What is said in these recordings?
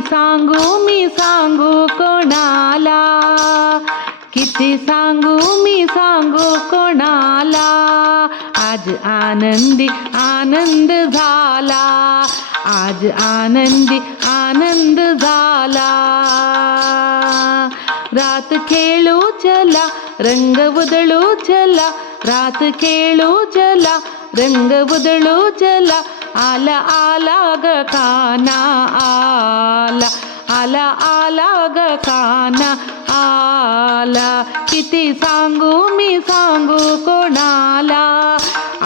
सांगू कोणाला, किती सांगू मी सांगू कोणाला. आज आनंदी आनंद झाला, आज आनंदी आनंद झाला. रात खेळू चला रंग बदलू चला, रात खेळू चला रंग बदलू चला. आला आला ग काना आला, आला आला ग काना आला. किती सांगू मी सांगू कोणाला,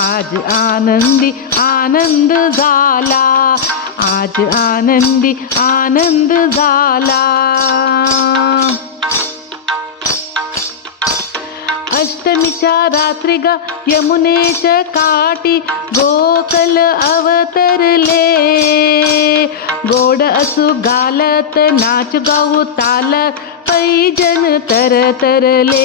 आज आनंदी आनंद झाला, आज आनंदी आनंद झाला. अष्टमीच्या रात्री ग यमुनेच्या काठी गोकल अवतरले. गोड असू गालत नाच गाऊ तालत पैजन तरतरले.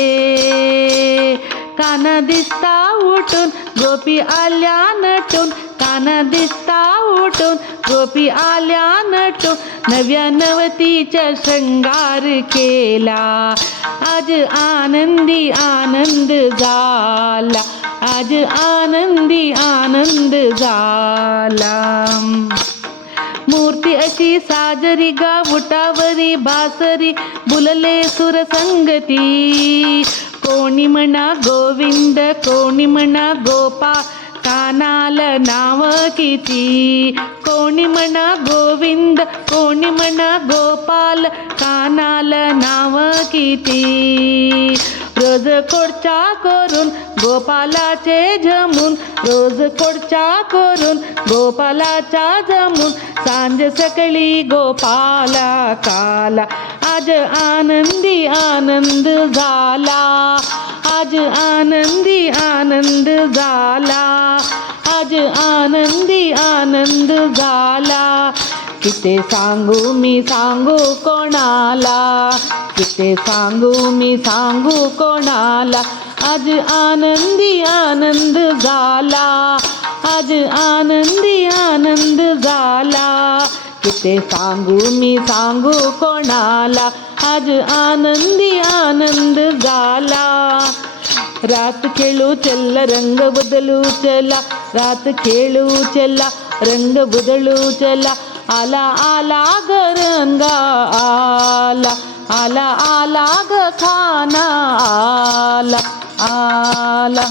काना दिसता उठून गोपी आल्या नटून, काना दिसता उठून गोपी आल्या नटून. नव्या नवतीचा शृंगार केला, आज आनंदी आनंद झाला, आज आनंदी आनंद झाला. मूर्ती अशी साजरी गावटावरी बासरी बुलले सुरसंगती. कोणी म्हणा गोविंद कोणी म्हणा गोपाळ, कानाला नाव किती. कोणी म्हणा गोविंद कोणी म्हणा गोपाल, कानाला नाव किती. रोज कोडचा करून गोपालाचे जमून, रोज कोडचा करून गोपालाचा जमून. सांज सकाळी गोपाला काला, आज आनंदी आनंद झाला, आज आनंदी आनंद झाला, आज आनंदी आनंद झाला. किती सांगू मी सांगू कोणाला, किती सांगू मी सांगू कोणाला. आज आनंदी आनंद झाला, आज आनंदी आनंद झाला. किती सांगू मी सांगू कोणाला, आज आनंदी आनंद झाला. रात खेळू चला रंग बदलू चला, रात खेळू चला रंग बदलू चला. आला आला ग रंगा आला, आला आला ग खाना आला, आला.